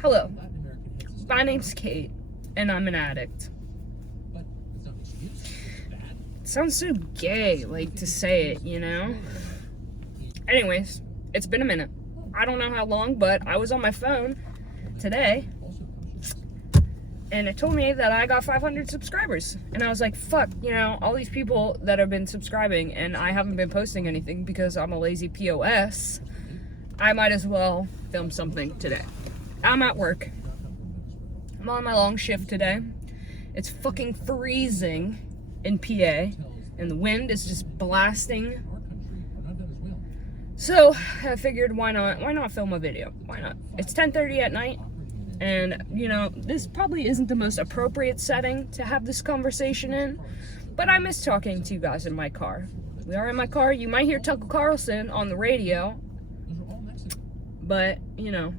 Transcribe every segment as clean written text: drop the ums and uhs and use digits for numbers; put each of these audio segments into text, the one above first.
Hello, my name's Kate, and I'm an addict. It sounds so gay, like, to say it, you know? Anyways, it's been a minute. I don't know how long, but I was on my phone today, and it told me that I got 500 subscribers. And I was like, fuck, you know, all these people that have been subscribing, and I haven't been posting anything because I'm a lazy POS, I might as well film something today. I'm at work. I'm on my long shift today. It's fucking freezing in PA, and the wind is just blasting. So I figured, why not film a video? Why not? It's 10:30 at night, and you know, this probably isn't the most appropriate setting to have this conversation in, but I miss talking to you guys in my car. We are in my car. You might hear Tucker Carlson on the radio, but you know,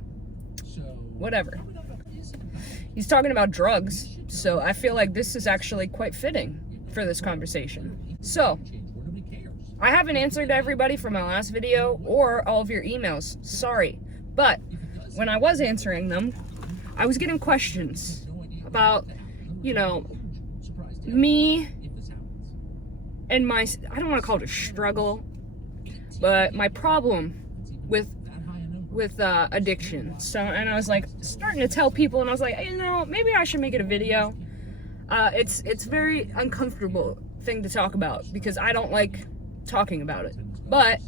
whatever. He's talking about drugs, so I feel like this is actually quite fitting for this conversation. So, I haven't answered everybody from my last video or all of your emails. Sorry. But when I was answering them, I was getting questions about, you know, me and my, I don't want to call it a struggle, but my problem with addiction. So, and I was like starting to tell people, and I was like, hey, you know, maybe I should make it a video. It's very uncomfortable thing to talk about because I don't like talking about it, but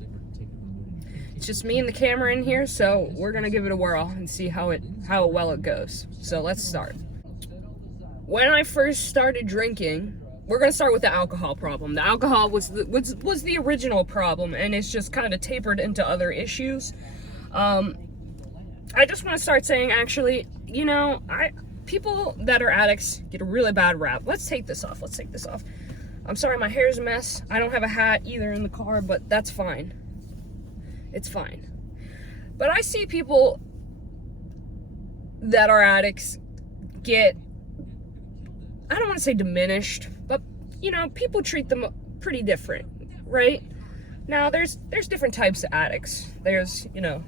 it's just me and the camera in here, so we're gonna give it a whirl and see how well it goes. So let's start. When I first started drinking, we're gonna start with the alcohol problem. The alcohol was the original problem, and it's just kind of tapered into other issues. I just want to start saying, actually, you know, people that are addicts get a really bad rap. Let's take this off. I'm sorry, my hair's a mess. I don't have a hat either in the car, but that's fine. It's fine. But I see people that are addicts get, I don't want to say diminished, but, you know, people treat them pretty different, right? Now, there's different types of addicts. There's, you know,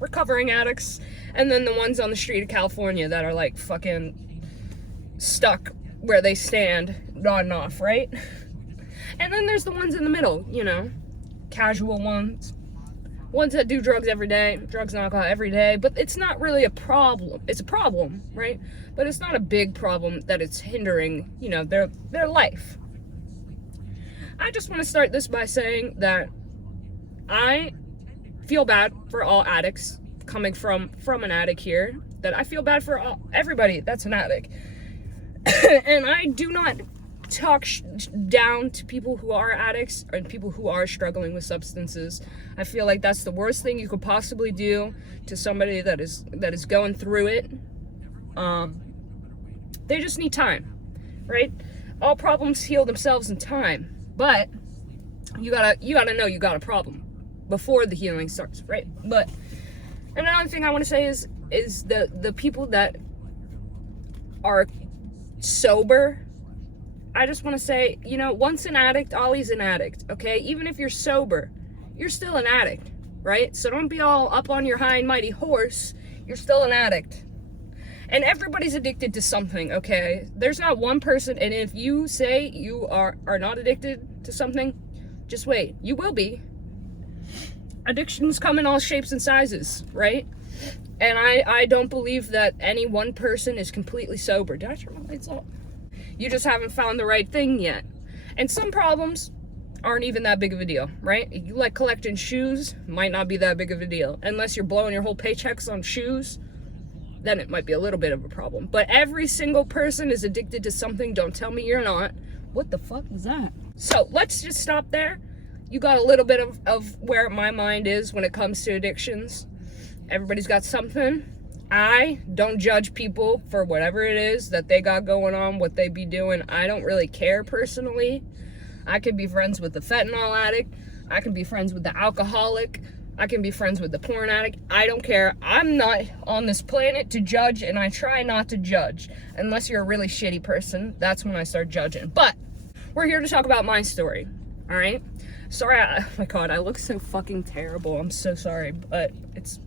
recovering addicts, and then the ones on the street of California that are like fucking stuck where they stand, nodding off, right? And then there's the ones in the middle, you know, casual ones that do drugs every day, drugs and alcohol every day, but it's not really a problem. It's a problem, right? But it's not a big problem that it's hindering, you know, their life. I just want to start this by saying that I feel bad for all addicts, coming from an addict here, that I feel bad for everybody that's an addict. And I do not talk down to people who are addicts or people who are struggling with substances. I feel like that's the worst thing you could possibly do to somebody that is going through it. They just need time, right? All problems heal themselves in time, but you gotta know you got a problem before the healing starts, right? But another thing I want to say is the people that are sober, I just want to say, you know, once an addict, always an addict, okay? Even if you're sober, you're still an addict, right? So don't be all up on your high and mighty horse. You're still an addict. And everybody's addicted to something, okay? There's not one person, and if you say you are not addicted to something, just wait. You will be. Addictions come in all shapes and sizes, right? And I don't believe that any one person is completely sober. Did I turn my lights off? You just haven't found the right thing yet. And some problems aren't even that big of a deal, right? You like collecting shoes, might not be that big of a deal. Unless you're blowing your whole paychecks on shoes, then it might be a little bit of a problem. But every single person is addicted to something. Don't tell me you're not. What the fuck was that? So let's just stop there. You got a little bit of where my mind is when it comes to addictions. Everybody's got something. I don't judge people for whatever it is that they got going on, what they be doing. I don't really care personally. I can be friends with the fentanyl addict. I can be friends with the alcoholic. I can be friends with the porn addict. I don't care. I'm not on this planet to judge, and I try not to judge. Unless you're a really shitty person, that's when I start judging. But we're here to talk about my story, all right? Sorry, oh my God, I look so fucking terrible. I'm so sorry, but it's...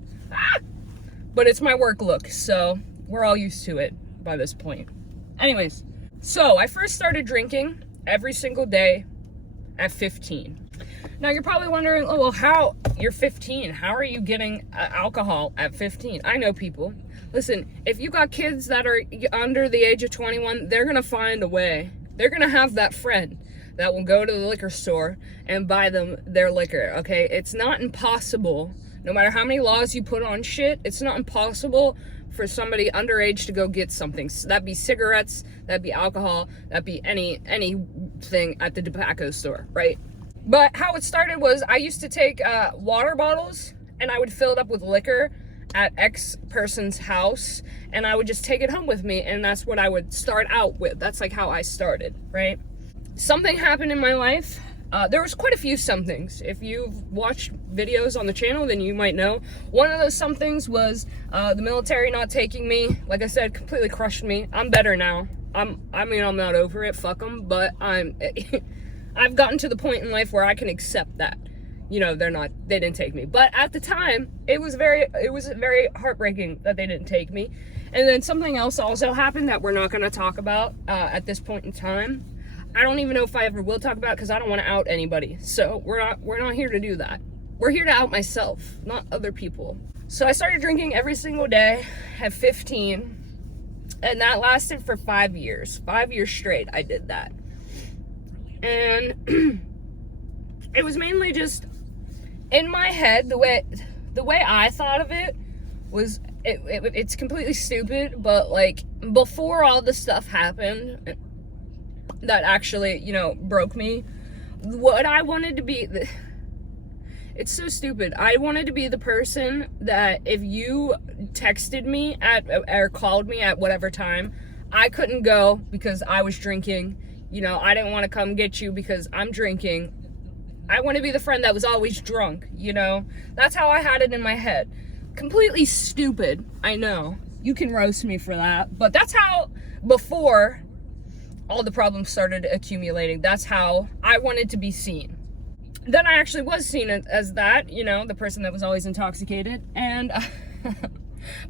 but it's my work look, so we're all used to it by this point. Anyways, so I first started drinking every single day at 15. Now you're probably wondering, oh, well, how? You're 15. How are you getting alcohol at 15? I know people. Listen, if you got kids that are under the age of 21, they're going to find a way. They're going to have that friend that will go to the liquor store and buy them their liquor, okay? It's not impossible. No matter how many laws you put on shit, it's not impossible for somebody underage to go get something. So that'd be cigarettes, that'd be alcohol, that'd be anything at the tobacco store, right? But how it started was I used to take water bottles and I would fill it up with liquor at X person's house and I would just take it home with me, and that's what I would start out with. That's like how I started, right? Something happened in my life. There was quite a few somethings. If you've watched videos on the channel, then you might know. One of those somethings was the military not taking me. Like I said, completely crushed me. I'm better now. I'm not over it. Fuck them. But I've gotten to the point in life where I can accept that. You know, they didn't take me. But at the time, it was very heartbreaking that they didn't take me. And then something else also happened that we're not going to talk about at this point in time. I don't even know if I ever will talk about it because I don't want to out anybody. So we're not here to do that. We're here to out myself, not other people. So I started drinking every single day at 15, and that lasted for 5 years. 5 years straight I did that. And it was mainly just in my head. The way I thought of it was it's completely stupid, but like before all this stuff happened that actually, you know, broke me, what I wanted to be, it's so stupid. I wanted to be the person that if you texted me or called me at whatever time, I couldn't go because I was drinking. You know, I didn't want to come get you because I'm drinking. I want to be the friend that was always drunk, you know? That's how I had it in my head. Completely stupid, I know. You can roast me for that, but that's how, before all the problems started accumulating, that's how I wanted to be seen. Then I actually was seen as that, you know, the person that was always intoxicated, and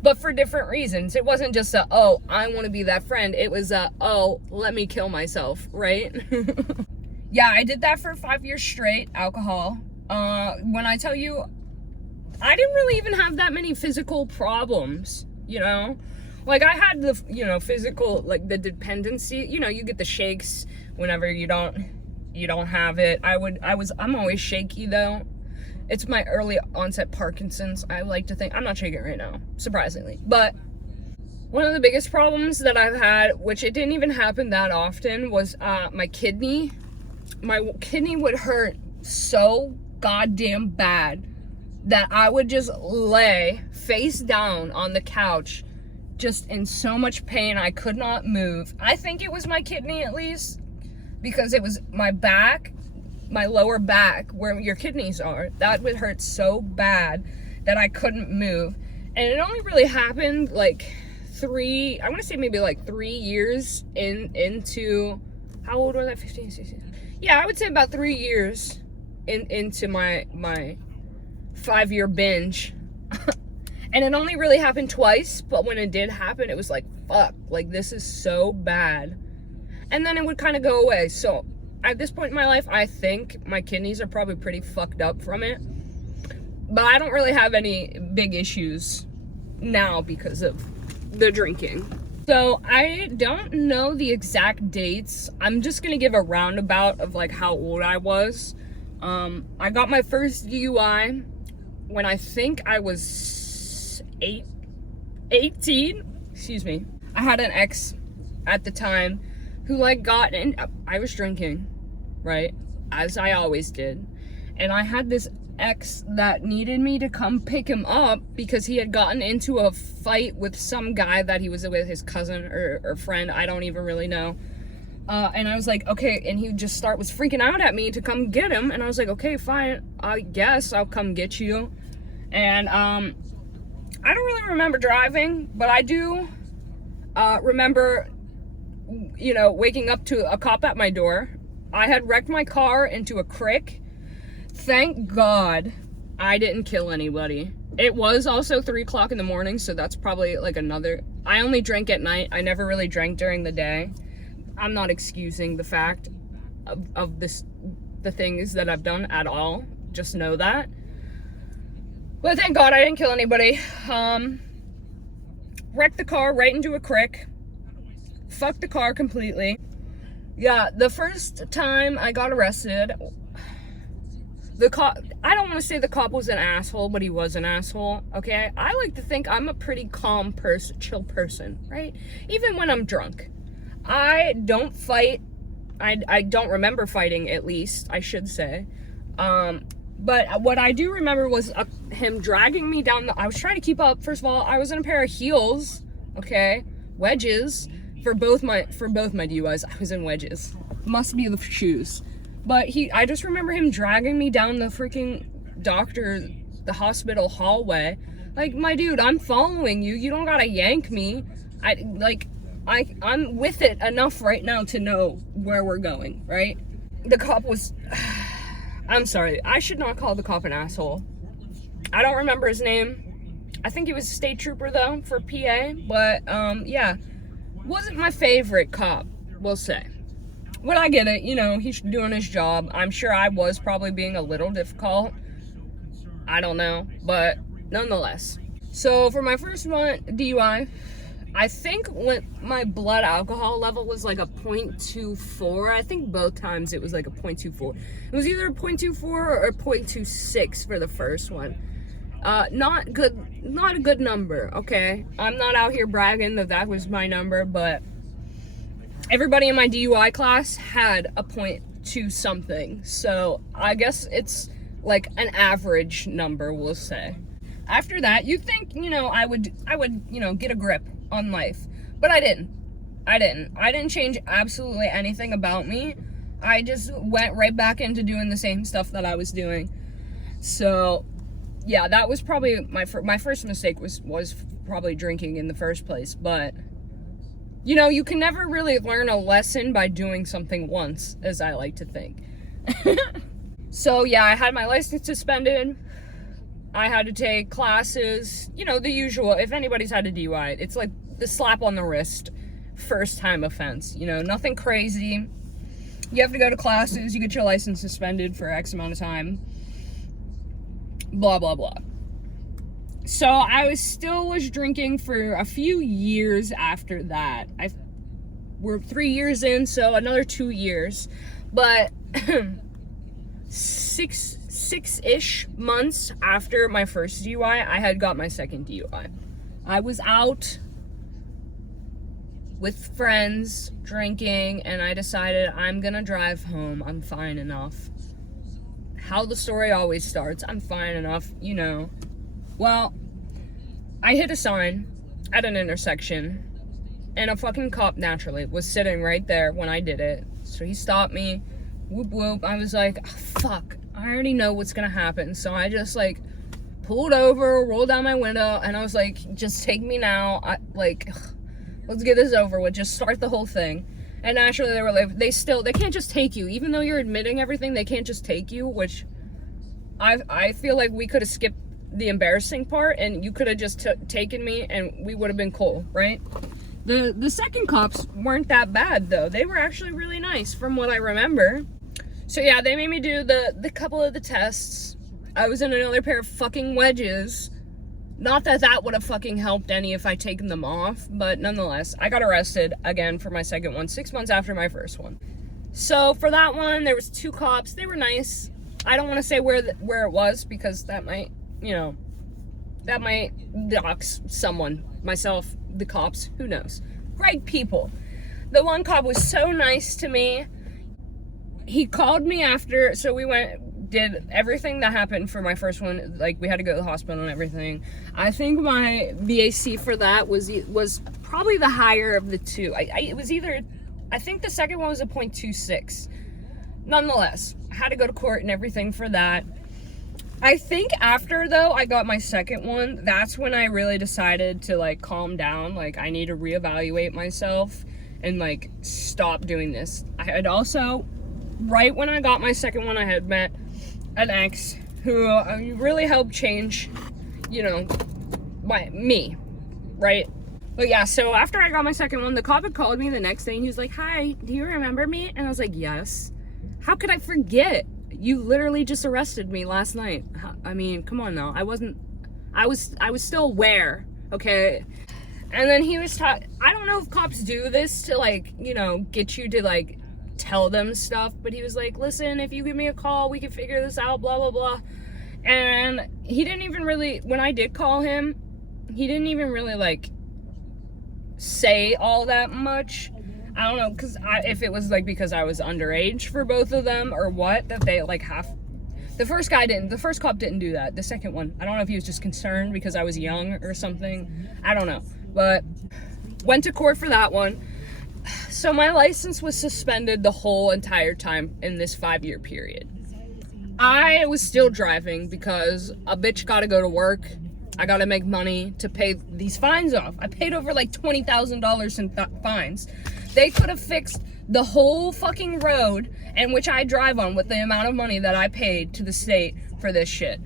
but for different reasons. It wasn't just oh, I want to be that friend. It was oh, let me kill myself, right? Yeah, I did that for 5 years straight, alcohol. When I tell you, I didn't really even have that many physical problems, you know? Like, I had the, you know, physical, like, the dependency. You know, you get the shakes whenever you don't have it. I'm always shaky, though. It's my early onset Parkinson's, I like to think. I'm not shaking right now, surprisingly. But one of the biggest problems that I've had, which it didn't even happen that often, was my kidney. My kidney would hurt so goddamn bad that I would just lay face down on the couch, just in so much pain. I could not move. I think it was my kidney, at least, because it was my back, my lower back, where your kidneys are. That would hurt so bad that I couldn't move. And it only really happened like I want to say maybe like 3 years into, how old was I? 15, 16. Yeah, I would say about 3 years into my 5-year binge. And it only really happened twice, but when it did happen, it was like, fuck, like, this is so bad. And then it would kind of go away. So at this point in my life, I think my kidneys are probably pretty fucked up from it. But I don't really have any big issues now because of the drinking. So I don't know the exact dates. I'm just going to give a roundabout of like how old I was. I got my first DUI when I think I was 18. Excuse me. I had an ex at the time who like got in. I was drinking, right? As I always did. And I had this ex that needed me to come pick him up because he had gotten into a fight with some guy that he was with, his cousin or friend. I don't even really know. And I was like, okay. And he just was freaking out at me to come get him. And I was like, okay, fine. I guess I'll come get you. And, I don't really remember driving, but I do remember, you know, waking up to a cop at my door. I had wrecked my car into a creek. Thank God I didn't kill anybody. It was also 3 o'clock in the morning, so that's probably like another. I only drank at night. I never really drank during the day. I'm not excusing the fact of the things that I've done at all. Just know that. But thank God I didn't kill anybody. Wrecked the car right into a creek. Fucked the car completely. Yeah, the first time I got arrested, the cop, I don't want to say the cop was an asshole, but he was an asshole, okay? I like to think I'm a pretty calm person, chill person, right? Even when I'm drunk. I don't fight. I don't remember fighting, at least, I should say. But what I do remember was him dragging me down I was trying to keep up. First of all, I was in a pair of heels, okay? Wedges. For both my DUIs, I was in wedges. Must be the shoes. But I just remember him dragging me down the freaking the hospital hallway. Like, my dude, I'm following you. You don't gotta yank me. I'm with it enough right now to know where we're going, right? The cop was, I'm sorry, I should not call the cop an asshole. I don't remember his name. I think he was a state trooper though, for PA, but yeah. Wasn't my favorite cop, we'll say. But I get it, he's doing his job. I'm sure I was probably being a little difficult. I don't know, but nonetheless. So for my first one, DUI, I think when my blood alcohol level was like a 0.24. I think both times it was like a 0.24. It was either a 0.24 or a 0.26 for the first one. Not a good number, okay? I'm not out here bragging that was my number, but everybody in my DUI class had a 0.2 something, so I guess it's like an average number, we'll say. After that, you'd think, I would, get a grip on life, but I didn't. I didn't change absolutely anything about me. I just went right back into doing the same stuff that I was doing. So yeah, that was probably my first mistake was probably drinking in the first place. But, you can never really learn a lesson by doing something once, as I like to think. So, yeah, I had my license suspended. I had to take classes, the usual. If anybody's had a DUI, it's like the slap on the wrist, first time offense. Nothing crazy. You have to go to classes, you get your license suspended for X amount of time. Blah, blah, blah. So I was drinking for a few years after that. We're 3 years in, so another 2 years. But six-ish months after my first DUI, I had got my second DUI. I was out with friends drinking, and I decided I'm gonna drive home. I'm fine enough. How the story always starts. I'm fine enough, Well, I hit a sign at an intersection, and a fucking cop naturally was sitting right there when I did it. So he stopped me. Whoop whoop. I was like, oh, fuck. I already know what's gonna happen. So I just pulled over, rolled down my window, and I was like, just take me now. Let's get this over with. Just start the whole thing. And naturally, they were like, they can't just take you. Even though you're admitting everything, they can't just take you, which I feel like we could have skipped the embarrassing part, and you could have just taken me, and we would have been cool, right? The second cops weren't that bad, though. They were actually really nice, from what I remember. So yeah, they made me do the couple of the tests. I was in another pair of fucking wedges. Not that would have fucking helped any if I'd taken them off, but nonetheless, I got arrested again for my second one, 6 months after my first one. So for that one, there was 2 cops. They were nice. I don't want to say where it was, because that might, that might dox someone. Myself, the cops, who knows. Great people. The one cop was so nice to me. He called me after, so we did everything that happened for my first one. We had to go to the hospital and everything. I think my BAC for that was probably the higher of the two. It was either, I think the second one was a 0.26. Nonetheless, I had to go to court and everything for that. I think after, though, I got my second one, that's when I really decided to, calm down. I need to reevaluate myself and, stop doing this. I had also, right when I got my second one, I had met an ex who really helped change you know, me, right? But yeah, so after I got my second one, the cop had called me the next day and he was like, "Hi, do you remember me?" And I was like, "Yes." How could I forget? You literally just arrested me last night. I mean, come on now. I was still aware, okay? And then he was I don't know if cops do this to, like, you know, get you to, like, tell them stuff, but he was like, "Listen, if you give me a call, we can figure this out, blah, blah, blah." And he didn't even really, when I did call him, he didn't even really, like, say all that much. I don't know, because if it was, like, because I was underage for both of them or what, that they, like, the first cop didn't do that. The second one, I don't know if he was just concerned because I was young or something. I don't know. But went to court for that one. So my license was suspended the whole entire time in this 5-year period. I was still driving because a bitch gotta go to work. I gotta make money to pay these fines off. I paid over like $20,000 in fines. They could have fixed the whole fucking road in which I drive on with the amount of money that I paid to the state for this shit.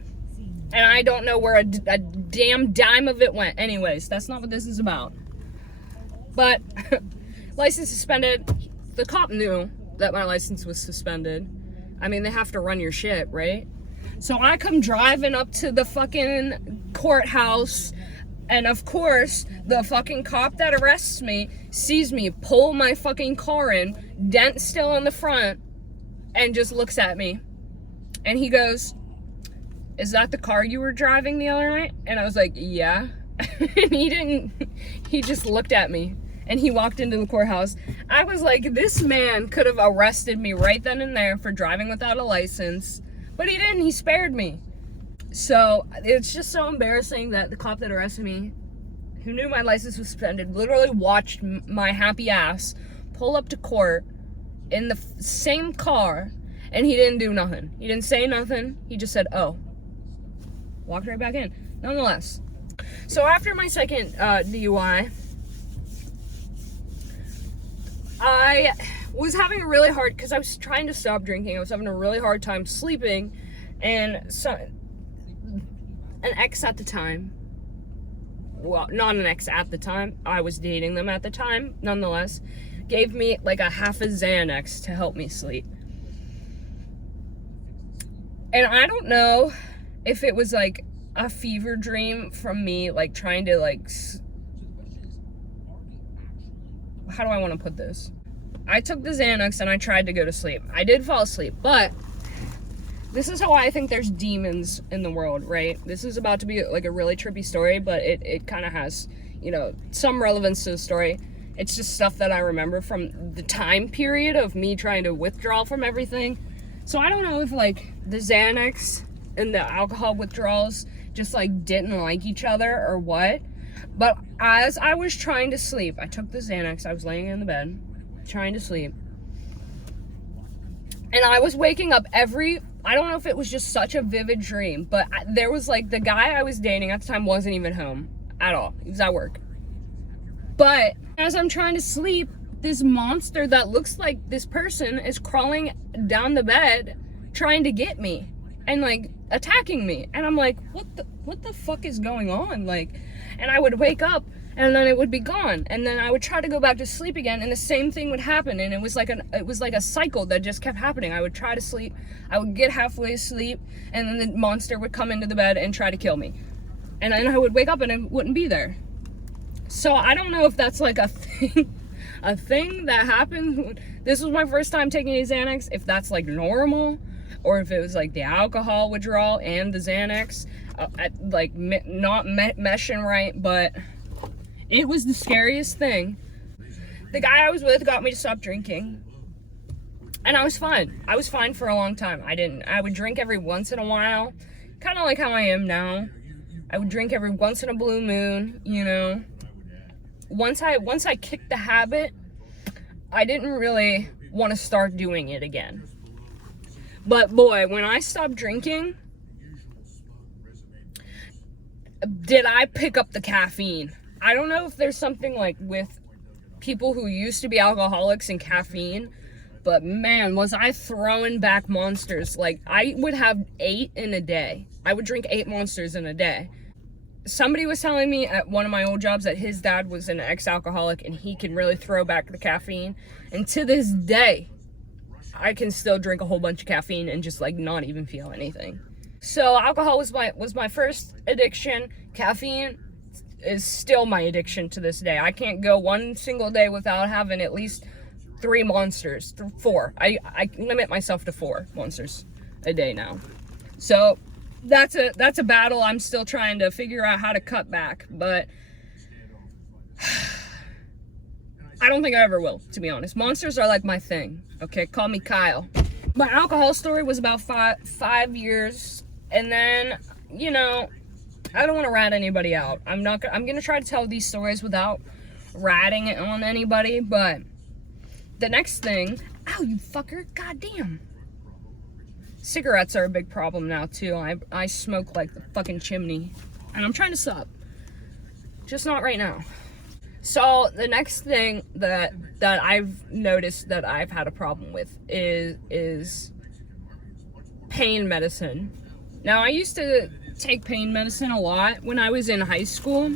And I don't know where a damn dime of it went. Anyways, that's not what this is about. But license suspended. The cop knew that my license was suspended. I mean, they have to run your shit, right? So I come driving up to the fucking courthouse, and of course, the fucking cop that arrests me sees me pull my fucking car in, dent still in the front, and just looks at me. And he goes, "Is that the car you were driving the other night?" And I was like, "Yeah." And he just looked at me. And he walked into the courthouse. I was like, this man could have arrested me right then and there for driving without a license. But he didn't. He spared me. So it's just so embarrassing that the cop that arrested me, who knew my license was suspended, literally watched my happy ass pull up to court in the same car. And he didn't do nothing. He didn't say nothing. He just said, "Oh." Walked right back in. Nonetheless. So after my second DUI, I was having a really hard, because I was trying to stop drinking, I was having a really hard time sleeping, and so an ex at the time, well, not an ex at the time, I was dating them at the time, nonetheless, gave me like a half a Xanax to help me sleep. And I don't know if it was like a fever dream from me, like trying to like, how do I want to put this? I took the Xanax and I tried to go to sleep. I did fall asleep, but this is how I think there's demons in the world, right? This is about to be like a really trippy story, but it kind of has, you know, some relevance to the story. It's just stuff that I remember from the time period of me trying to withdraw from everything. So I don't know if like the Xanax and the alcohol withdrawals just like didn't like each other or what. But as I was trying to sleep, I took the Xanax, I was laying in the bed, trying to sleep. And I was waking up I don't know if it was just such a vivid dream, but there was like, the guy I was dating at the time wasn't even home at all. He was at work. But as I'm trying to sleep, this monster that looks like this person is crawling down the bed, trying to get me and like attacking me. And I'm like, what the fuck is going on? Like, and I would wake up and then it would be gone. And then I would try to go back to sleep again and the same thing would happen. And it was like a cycle that just kept happening. I would try to sleep, I would get halfway asleep, and then the monster would come into the bed and try to kill me. And then I would wake up and it wouldn't be there. So I don't know if that's like a thing that happened. This was my first time taking a Xanax, if that's like normal, or if it was like the alcohol withdrawal and the Xanax, not meshing right, but it was the scariest thing. The guy I was with got me to stop drinking, and I was fine. I was fine for a long time. I would drink every once in a while, kind of like how I am now. I would drink every once in a blue moon, you know. Once I kicked the habit, I didn't really want to start doing it again. But boy, when I stopped drinking, did I pick up the caffeine. I don't know if there's something like with people who used to be alcoholics and caffeine, but man, was I throwing back monsters. Like, I would have 8 in a day. I would drink 8 monsters in a day. somebody was telling me at one of my old jobs that his dad was an ex-alcoholic and he can really throw back the caffeine. And to this day, I can still drink a whole bunch of caffeine and just like not even feel anything. So alcohol was my first addiction. Caffeine is still my addiction to this day. I can't go one single day without having at least 3 monsters, 4. I limit myself to 4 monsters a day now. So that's a battle I'm still trying to figure out how to cut back, but I don't think I ever will, to be honest. Monsters are like my thing. Okay, call me Kyle. My alcohol story was about 5 years, and then, you know, I don't want to rat anybody out. I'm gonna try to tell these stories without ratting it on anybody, but the next thing, ow, you fucker, goddamn. Cigarettes are a big problem now too. I smoke like the fucking chimney, and I'm trying to stop. Just not right now. So the next thing that I've noticed that I've had a problem with is pain medicine. Now, I used to take pain medicine a lot when I was in high school.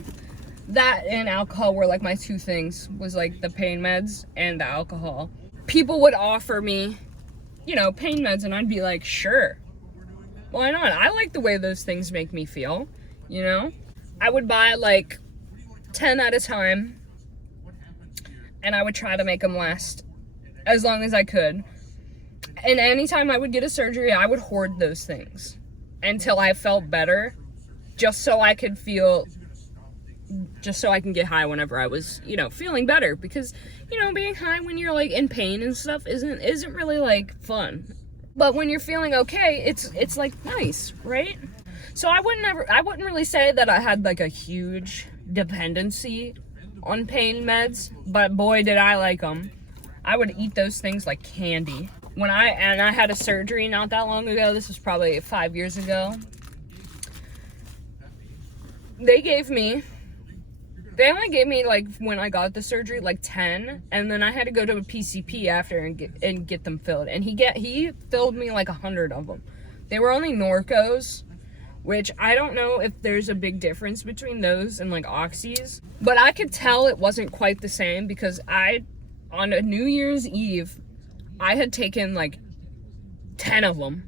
That and alcohol were like my 2 things, was like the pain meds and the alcohol. People would offer me, you know, pain meds, and I'd be like, sure, why not? I like the way those things make me feel, you know? I would buy like 10 at a time, and I would try to make them last as long as I could. And anytime I would get a surgery, I would hoard those things until I felt better, just so I can get high whenever I was, you know, feeling better. Because, you know, being high when you're like in pain and stuff isn't really like fun. But when you're feeling okay, it's like nice, right? So I wouldn't really say that I had like a huge dependency on pain meds, but boy did I like them. I would eat those things like candy. I had a surgery not that long ago. This was probably 5 years ago. They only gave me, like, when I got the surgery, like 10, and then I had to go to a PCP after and get them filled. And he filled me like 100 of them. They were only Norcos, which I don't know if there's a big difference between those and like Oxys, but I could tell it wasn't quite the same because on a New Year's Eve, I had taken like 10 of them,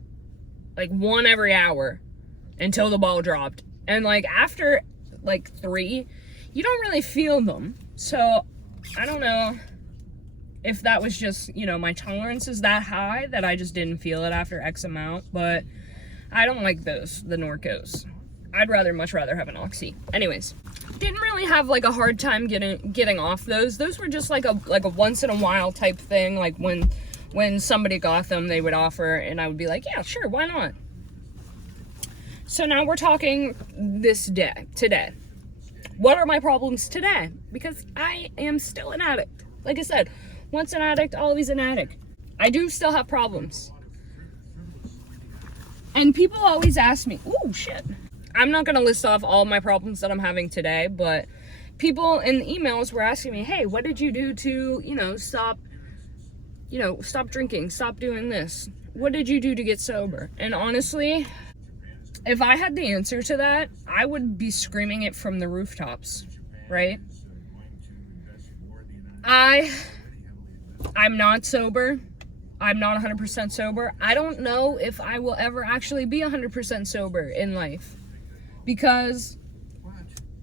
like 1 every hour until the ball dropped. And like after like 3, you don't really feel them. So I don't know if that was just, you know, my tolerance is that high that I just didn't feel it after X amount, but I don't like the Norcos. I'd much rather have an Oxy. Anyways, didn't really have like a hard time getting off those. Those were just like a once in a while type thing. Like when somebody got them, they would offer, and I would be like, yeah, sure, why not? So now we're talking today. What are my problems today? Because I am still an addict. Like I said, once an addict, always an addict. I do still have problems. And people always ask me, ooh, shit. I'm not going to list off all my problems that I'm having today, but people in the emails were asking me, hey, what did you do to, stop drinking, stop doing this? What did you do to get sober? And honestly, if I had the answer to that, I would be screaming it from the rooftops, right? I'm not sober. I'm not 100% sober. I don't know if I will ever actually be 100% sober in life, because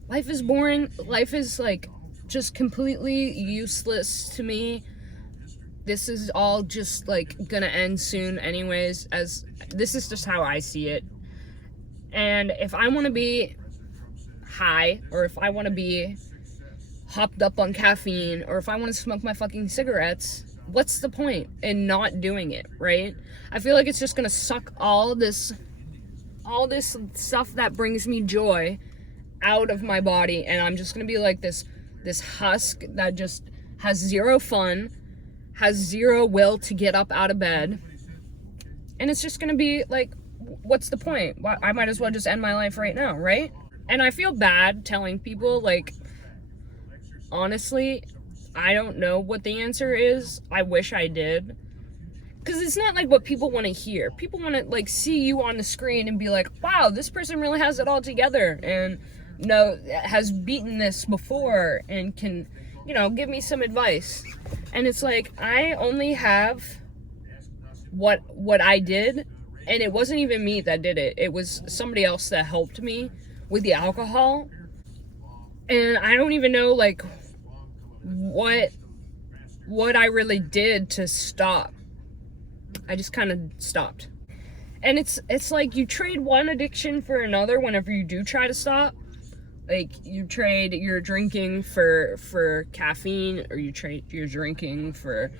life is boring. Life is like just completely useless to me. This is all just like gonna end soon anyways, as this is just how I see it. And if I want to be high, or if I want to be hopped up on caffeine, or if I want to smoke my fucking cigarettes, what's the point in not doing it, right? I feel like it's just gonna suck all this stuff that brings me joy out of my body, and I'm just gonna be like this husk that just has zero fun, has zero will to get up out of bed, and it's just gonna be like, what's the point? I might as well just end my life right now, right? And I feel bad telling people, like, honestly, I don't know what the answer is. I wish I did. Because it's not like what people want to hear. People want to, like, see you on the screen and be like, wow, this person really has it all together. And has beaten this before and can, give me some advice. And it's like, I only have what I did, and it wasn't even me that did it. It was somebody else that helped me with the alcohol. And I don't even know, like, what I really did to stop. I just kind of stopped. And it's like you trade one addiction for another whenever you do try to stop. Like, you trade your drinking for caffeine, or you trade your drinking for,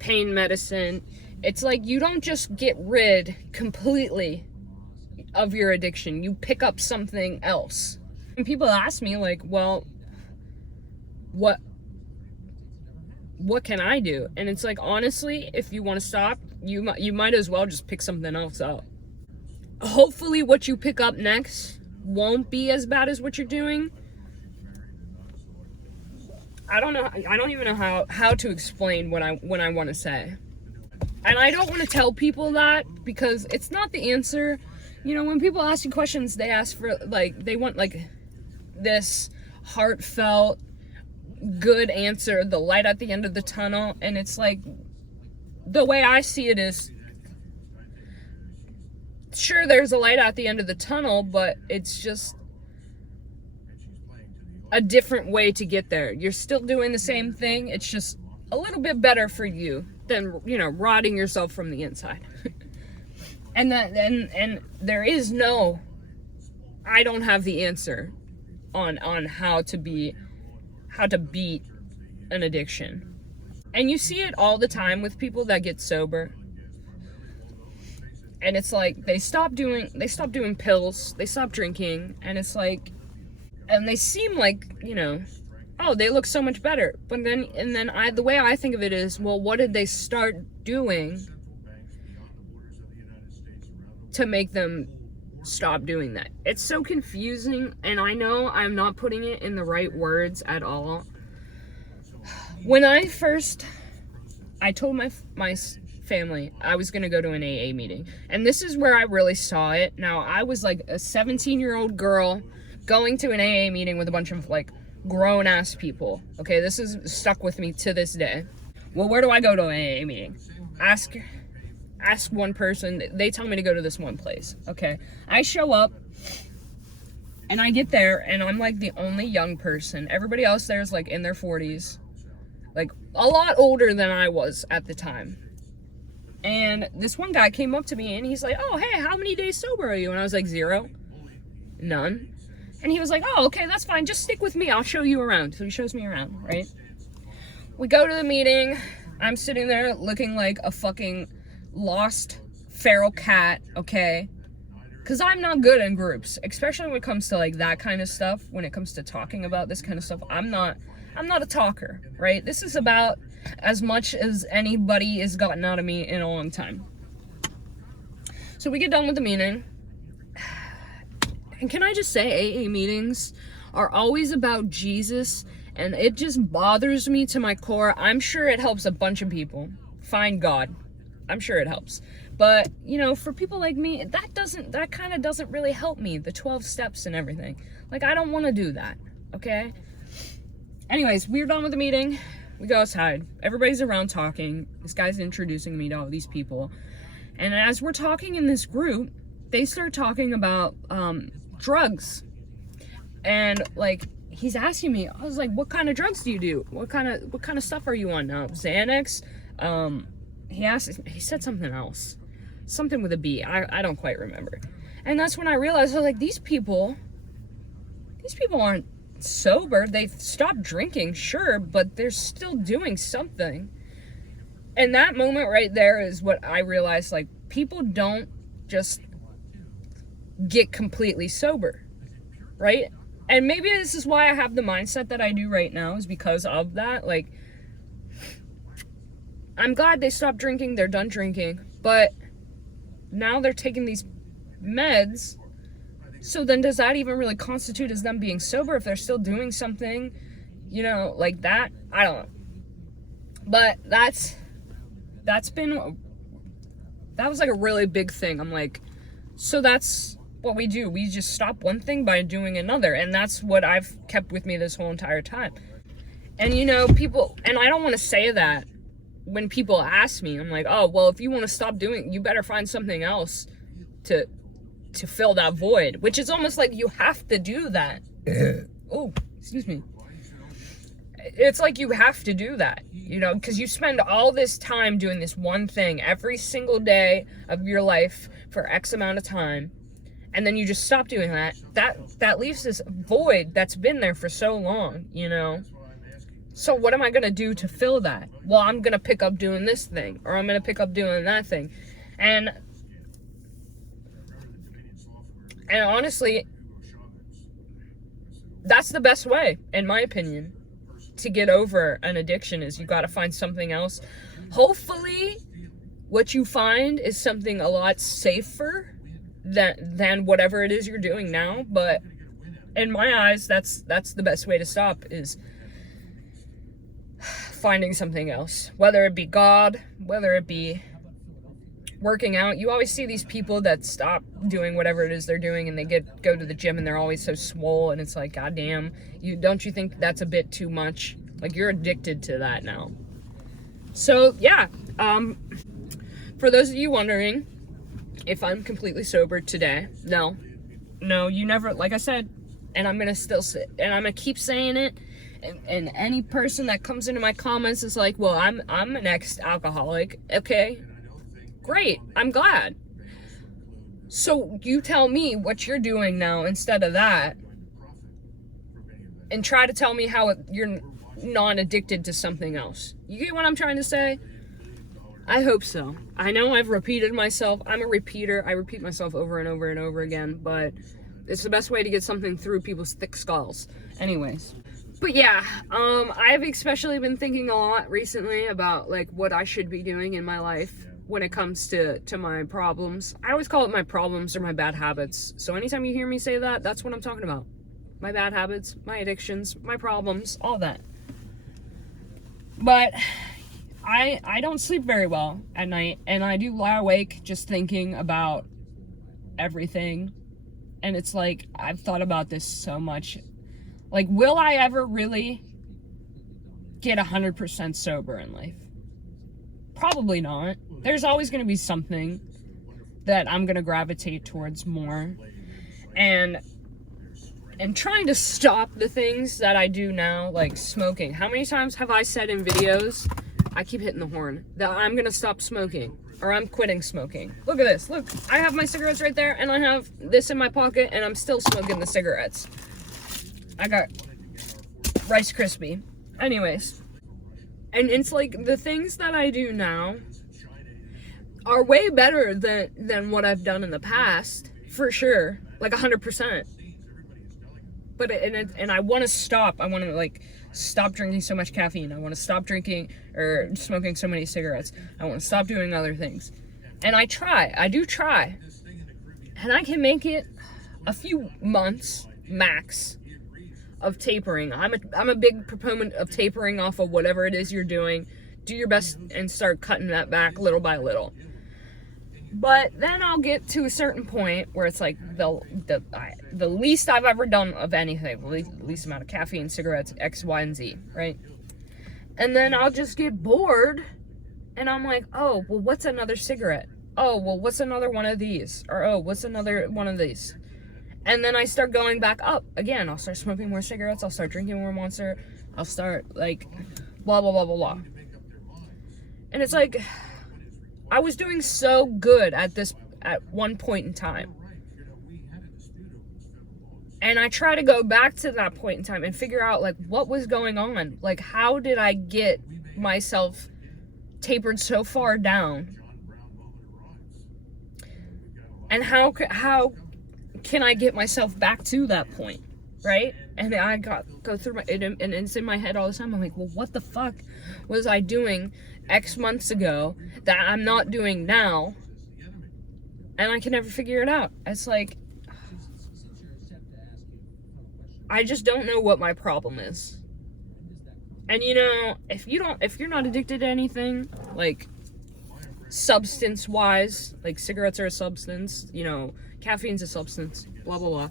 pain medicine. It's like you don't just get rid completely of your addiction. You pick up something else. And people ask me, like, well, what can I do? And it's like, honestly, if you want to stop, you might as well just pick something else up. Hopefully what you pick up next won't be as bad as what you're doing. I don't even know how to explain what I want to say. And I don't want to tell people that, because it's not the answer. When people ask you questions, they ask for, like, they want, like, this heartfelt, good answer, the light at the end of the tunnel. And it's like, the way I see it is, sure, there's a light at the end of the tunnel, but it's just a different way to get there. You're still doing the same thing. It's just a little bit better for you than, rotting yourself from the inside. And there is no, I don't have the answer on how to beat an addiction. And you see it all the time with people that get sober. And it's like, they stop doing pills, they stop drinking, and it's like, and they seem like, oh, they look so much better. But then the way I think of it is, well, what did they start doing to make them stop doing that? It's so confusing, and I know I'm not putting it in the right words at all. When I told my family I was gonna go to an AA meeting, and this is where I really saw it. Now, I was like a 17-year-old girl going to an AA meeting with a bunch of, like, grown-ass people. Okay, this is stuck with me to this day. Well, where do I go to an AA meeting? Ask one person. They tell me to go to this one place. Okay, I show up, and I get there, and I'm, like, the only young person. Everybody else there is, like, in their 40s. Like, a lot older than I was at the time. And this one guy came up to me, and he's like, oh, hey, how many days sober are you? And I was like, 0. None. And he was like, oh, okay, that's fine. Just stick with me. I'll show you around. So he shows me around, right? We go to the meeting. I'm sitting there looking like a fucking lost feral cat, okay? Because I'm not good in groups, especially when it comes to, like, that kind of stuff. When it comes to talking about this kind of stuff, I'm not a talker, right? This is about as much as anybody has gotten out of me in a long time. So we get done with the meeting. And can I just say, AA meetings are always about Jesus, and it just bothers me to my core. I'm sure it helps a bunch of people find God. I'm sure it helps. But, for people like me, that kind of doesn't really help me, the 12 steps and everything. Like, I don't want to do that, okay? Anyways, we're done with the meeting. We go outside. Everybody's around talking. This guy's introducing me to all these people. And as we're talking in this group, they start talking about drugs. And, like, he's asking me, I was like, what kind of drugs do you do? What kind of stuff are you on now? Xanax? He said something else. Something with a B. I don't quite remember. And that's when I realized, I was like, these people aren't sober. They've stopped drinking, sure, but they're still doing something. And that moment right there is what I realized, like, people don't just get completely sober, right? And maybe this is why I have the mindset that I do right now, is because of that. Like, I'm glad they stopped drinking, they're done drinking, but now they're taking these meds. So then does that even really constitute as them being sober if they're still doing something, like that? I don't know. But that was like a really big thing. I'm like, so that's what we do. We just stop one thing by doing another. And that's what I've kept with me this whole entire time. And, you know, people, and I don't want to say that when people ask me. I'm like, oh, well, if you want to stop doing, you better find something else to fill that void, which is almost like you have to do that. Oh, excuse me. It's like you have to do that, you know, because you spend all this time doing this one thing every single day of your life for X amount of time, and then you just stop doing that. That leaves this void that's been there for so long, you know. So what am I going to do to fill that? Well, I'm going to pick up doing this thing, or I'm going to pick up doing that thing. And honestly, that's the best way, in my opinion, to get over an addiction. Is you got to find something else. Hopefully, what you find is something a lot safer than whatever it is you're doing now. But in my eyes, that's the best way to stop, is finding something else. Whether it be God, whether it be working out. You always see these people that stop doing whatever it is they're doing, and they go to the gym and they're always so swole, and it's like, goddamn, don't you think that's a bit too much? Like, you're addicted to that now. So yeah, for those of you wondering if I'm completely sober today, no, you never, like I said, and I'm gonna still say, and I'm gonna keep saying it, and any person that comes into my comments is like, well, I'm an ex-alcoholic. Okay, great, I'm glad. So you tell me what you're doing now instead of that, and try to tell me how you're non-addicted to something else. You get what I'm trying to say? I hope so. I know I've repeated myself. I'm a repeater. I repeat myself over and over and over again, but it's the best way to get something through people's thick skulls. Anyways. But yeah, I've especially been thinking a lot recently about, like, what I should be doing in my life when it comes to my problems. I always call it my problems or my bad habits. So anytime you hear me say that, that's what I'm talking about. My bad habits, my addictions, my problems, all that. But I don't sleep very well at night, and I do lie awake just thinking about everything. And it's like, I've thought about this so much. Like, will I ever really get 100% sober in life? Probably not. There's always going to be something that I'm going to gravitate towards more. And trying to stop the things that I do now, like smoking. How many times have I said in videos, I keep hitting the horn, that I'm going to stop smoking, or I'm quitting smoking? Look at this. Look, I have my cigarettes right there, and I have this in my pocket, and I'm still smoking the cigarettes. I got Rice Krispie. Anyways. And it's like, the things that I do now are way better than what I've done in the past, for sure. Like 100%. But and I want to stop. I want to, like, stop drinking so much caffeine. I want to stop drinking or smoking so many cigarettes. I want to stop doing other things. And I do try. And I can make it a few months max of tapering. I'm a big proponent of tapering off of whatever it is you're doing. Do your best and start cutting that back little by little. But then I'll get to a certain point where it's like the least I've ever done of anything, the least amount of caffeine, cigarettes, X, Y, and Z, right? And then I'll just get bored, and I'm like, oh, well, what's another cigarette? Oh, well, what's another one of these? Or, oh, what's another one of these? And then I start going back up again. I'll start smoking more cigarettes. I'll start drinking more Monster. I'll start, like, blah, blah, blah, blah, blah. And it's like, I was doing so good at one point in time. And I try to go back to that point in time and figure out, like, what was going on? Like, how did I get myself tapered so far down? And how can I get myself back to that point, right? And I go through my, and it's in my head all the time. I'm like, well, what the fuck was I doing X months ago that I'm not doing now? And I can never figure it out. It's like, I just don't know what my problem is. And you know, if you're not addicted to anything, like substance wise, like cigarettes are a substance, you know, Caffeine's a substance. Blah, blah, blah.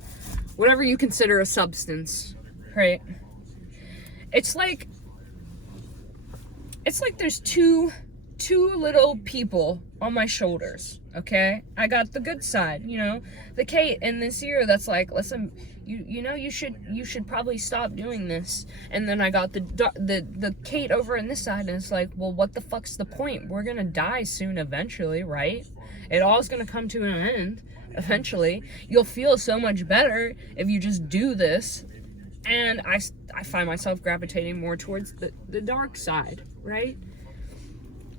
Whatever you consider a substance, right? It's like there's two little people on my shoulders, okay? I got the good side, you know, the Kate in this ear that's like, listen, you know, you should probably stop doing this. And then I got the Kate over on this side, and it's like, well, what the fuck's the point? We're gonna die soon eventually, right? It all's gonna come to an end eventually. You'll feel so much better if you just do this. And I find myself gravitating more towards the dark side, right?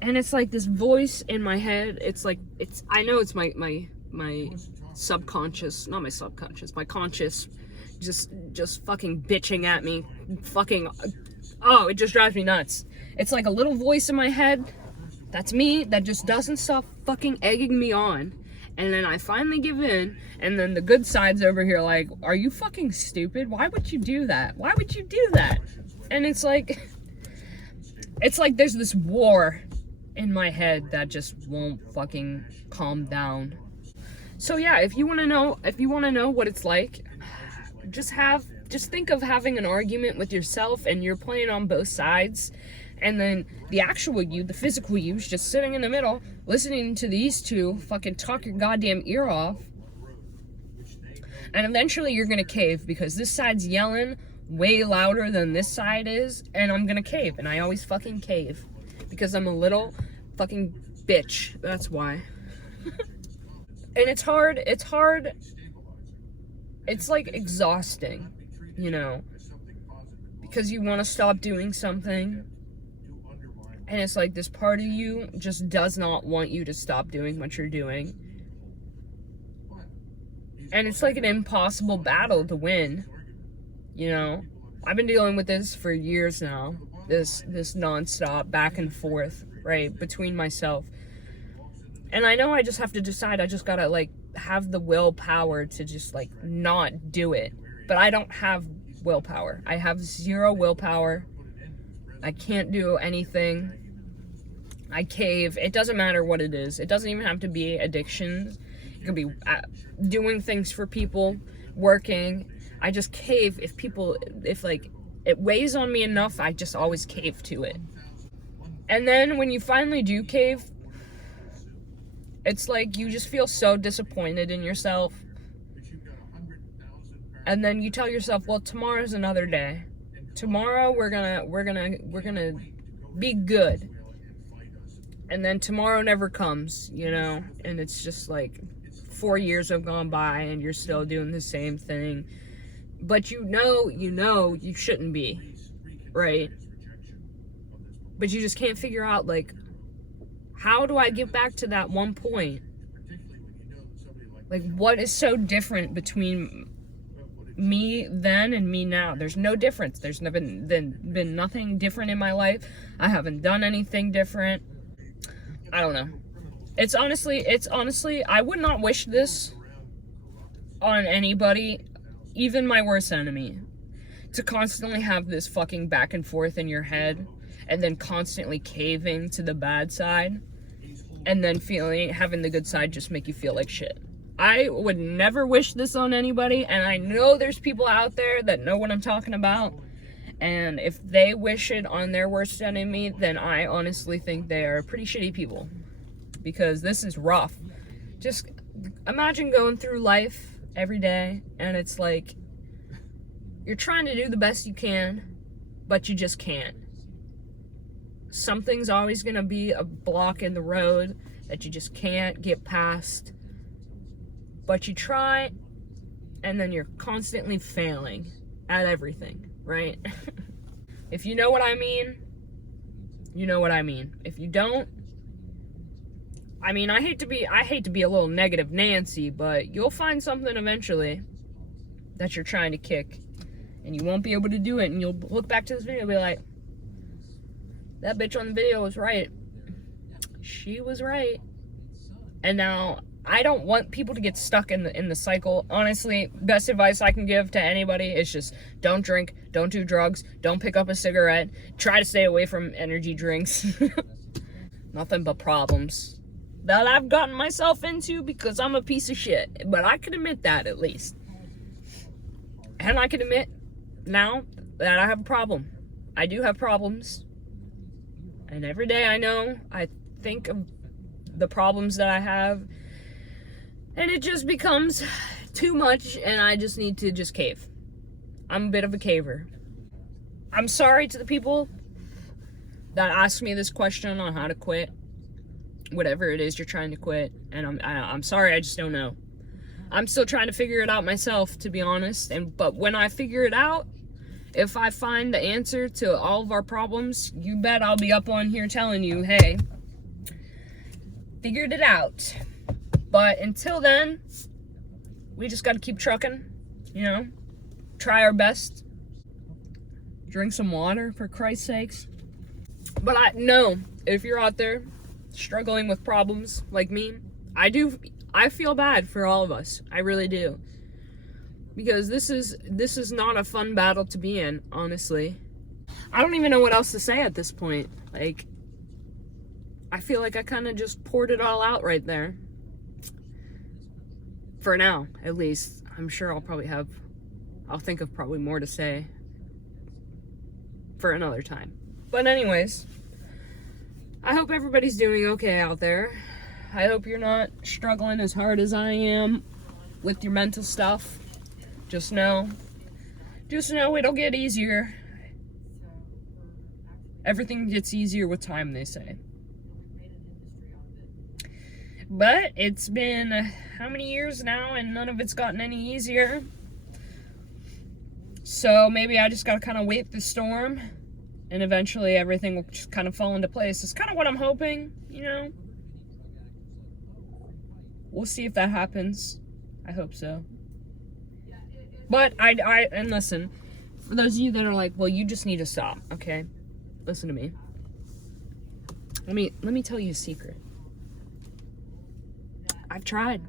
And it's like this voice in my head. I know it's my subconscious, not my subconscious, my conscious, just fucking bitching at me, it just drives me nuts. It's like a little voice in my head, that's me, that just doesn't stop fucking egging me on. And then I finally give in, and then the good side's over here like, are you fucking stupid? Why would you do that? Why would you do that? And it's like there's this war in my head that just won't fucking calm down. So yeah, if you want to know what it's like, just think of having an argument with yourself and you're playing on both sides, and then the actual you, the physical you, is just sitting in the middle listening to these two fucking talk your goddamn ear off. And eventually you're gonna cave, because this side's yelling way louder than this side is, and I'm gonna cave. And I always fucking cave because I'm a little fucking bitch. That's why. And it's hard. It's like exhausting, you know, because you want to stop doing something, and it's like this part of you just does not want you to stop doing what you're doing. And it's like an impossible battle to win, you know. I've been dealing with this for years now, this nonstop back and forth, right, between myself. And I know I just have to decide, I just gotta like have the willpower to just like not do it. But I don't have willpower. I have zero willpower. I can't do anything. I cave. It doesn't matter what it is. It doesn't even have to be addictions. It could be doing things for people, working. I just cave if like it weighs on me enough, I just always cave to it. And then when you finally do cave, it's like you just feel so disappointed in yourself. And then you tell yourself, well, tomorrow's another day. Tomorrow we're gonna be good. And then tomorrow never comes, you know? And it's just like 4 years have gone by and you're still doing the same thing. But you know you shouldn't be, right? But you just can't figure out, like, how do I get back to that one point? Like, what is so different between me then and me now? There's no difference. There's been nothing different in my life. I haven't done anything different. I don't know. It's honestly, I would not wish this on anybody, even my worst enemy, to constantly have this fucking back and forth in your head, and then constantly caving to the bad side, and then having the good side just make you feel like shit. I would never wish this on anybody, and I know there's people out there that know what I'm talking about, and if they wish it on their worst enemy, then I honestly think they are pretty shitty people, because this is rough. Just imagine going through life every day, and it's like you're trying to do the best you can, but you just can't. Something's always gonna be a block in the road that you just can't get past, but you try, and then you're constantly failing at everything, right? If you know what I mean, you know what I mean. If you don't, I mean, I hate to be a little negative Nancy, but you'll find something eventually that you're trying to kick, and you won't be able to do it, and you'll look back to this video and be like, that bitch on the video was right. She was right. And now, I don't want people to get stuck in the cycle. Honestly, best advice I can give to anybody is just don't drink, don't do drugs, don't pick up a cigarette, try to stay away from energy drinks. Nothing but problems. that I've gotten myself into because I'm a piece of shit. But I can admit that, at least. And I can admit now that I have a problem. I do have problems. And every day I think of the problems that I have. And it just becomes too much, and I just need to just cave. I'm a bit of a caver. I'm sorry to the people that ask me this question on how to quit. Whatever it is you're trying to quit. And I'm sorry, I just don't know. I'm still trying to figure it out myself, to be honest. But when I figure it out, if I find the answer to all of our problems, you bet I'll be up on here telling you, hey, figured it out. But until then, we just gotta keep trucking, you know? Try our best. Drink some water, for Christ's sakes. But I know, if you're out there struggling with problems like me, I feel bad for all of us. I really do. Because this is not a fun battle to be in, honestly. I don't even know what else to say at this point. Like, I feel like I kind of just poured it all out right there. For now, at least. I'm sure I'll think of probably more to say for another time. But anyways, I hope everybody's doing okay out there. I hope you're not struggling as hard as I am with your mental stuff. Just know it'll get easier. Everything gets easier with time, they say. But it's been how many years now, and none of it's gotten any easier. So maybe I just gotta kind of wait the storm, and eventually everything will just kind of fall into place. It's kind of what I'm hoping, you know. We'll see if that happens. I hope so. But and listen, for those of you that are like, well, you just need to stop, okay? Listen to me. Let me tell you a secret. I've tried.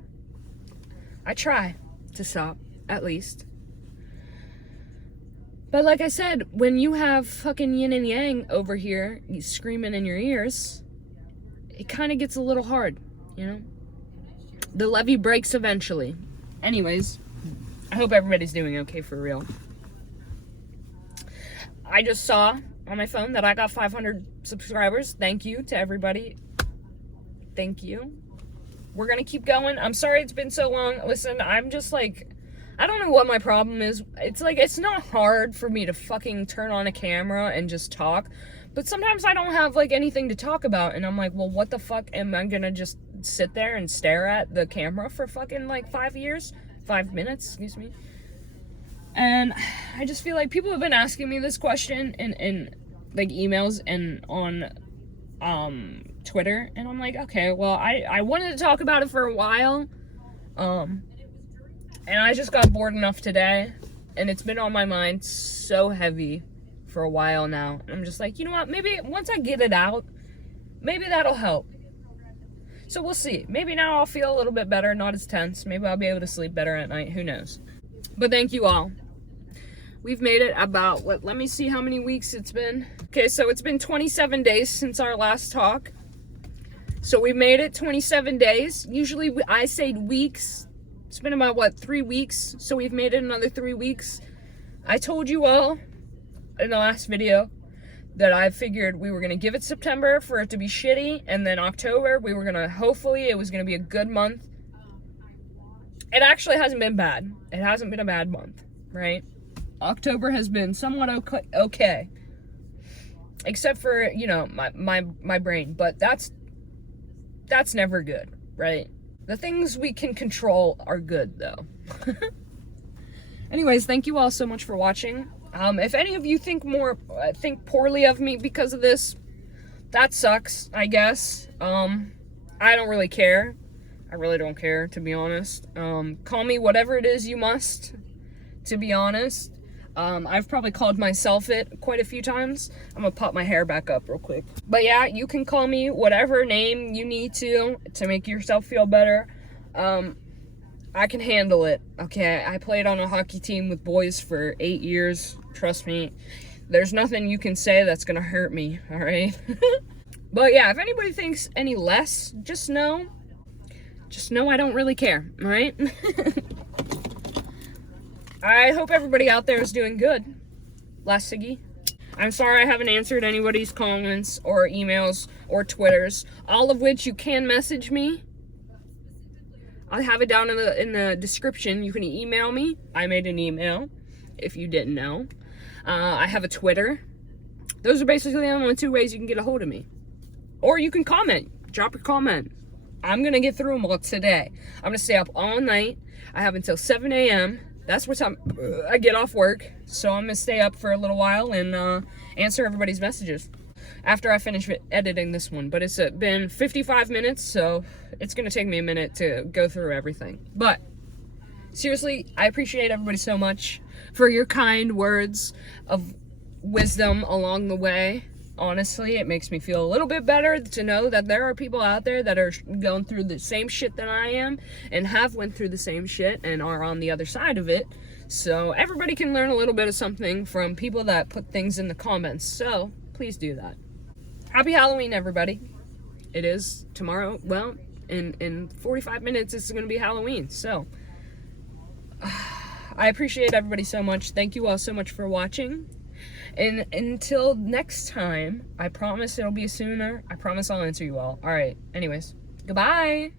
I try to stop, at least. But like I said, when you have fucking yin and yang over here screaming in your ears, it kind of gets a little hard, you know? The levee breaks eventually. Anyways, I hope everybody's doing okay for real. I just saw on my phone that I got 500 subscribers. Thank you to everybody. Thank you. We're gonna keep going. I'm sorry it's been so long. Listen, I'm just like, I don't know what my problem is. It's like, it's not hard for me to fucking turn on a camera and just talk. But sometimes I don't have like anything to talk about. And I'm like, well, what the fuck am I gonna just sit there and stare at the camera for fucking like 5 minutes, excuse me. And I just feel like people have been asking me this question in like emails and on Twitter, and I'm like, okay, well, I wanted to talk about it for a while, and I just got bored enough today, and it's been on my mind so heavy for a while now, and I'm just like, you know what, maybe once I get it out, maybe that'll help. So we'll see. Maybe now I'll feel a little bit better, not as tense. Maybe I'll be able to sleep better at night, who knows. But thank you all. We've made it about, let me see how many weeks it's been. Okay, so it's been 27 days since our last talk. So we made it 27 days. Usually I say weeks. It's been about, 3 weeks? So we've made it another 3 weeks. I told you all in the last video that I figured we were going to give it September for it to be shitty. And then October, we were going to, hopefully, it was going to be a good month. It actually hasn't been bad. It hasn't been a bad month, right? October has been somewhat okay. Except for, you know, my brain. But that's never good, right? The things we can control are good, though. Anyways, thank you all so much for watching. If any of you think poorly of me because of this, that sucks, I guess. I don't really care. I really don't care, to be honest. Call me whatever it is you must, to be honest. I've probably called myself it quite a few times. I'm gonna pop my hair back up real quick. But yeah, you can call me whatever name you need to make yourself feel better. I can handle it, okay? I played on a hockey team with boys for 8 years. Trust me, there's nothing you can say that's gonna hurt me, all right? But yeah, if anybody thinks any less, just know I don't really care, all right? I hope everybody out there is doing good. Last Siggy. I'm sorry I haven't answered anybody's comments or emails or Twitters, all of which you can message me. I'll have it down in the description. You can email me. I made an email, if you didn't know. I have a Twitter. Those are basically the only 2 ways you can get a hold of me. Or you can comment. Drop a comment. I'm going to get through them all today. I'm going to stay up all night. I have until 7 a.m. That's what time I get off work. So I'm going to stay up for a little while and answer everybody's messages after I finish editing this one. But it's been 55 minutes, so it's going to take me a minute to go through everything. But seriously, I appreciate everybody so much for your kind words of wisdom along the way. Honestly, it makes me feel a little bit better to know that there are people out there that are going through the same shit that I am and have went through the same shit and are on the other side of it. So everybody can learn a little bit of something from people that put things in the comments. So please do that. Happy Halloween, everybody. It is tomorrow. Well, in 45 minutes, it's going to be Halloween. So I appreciate everybody so much. Thank you all so much for watching. And until next time, I promise it'll be sooner. I promise I'll answer you all. All right. Anyways, goodbye.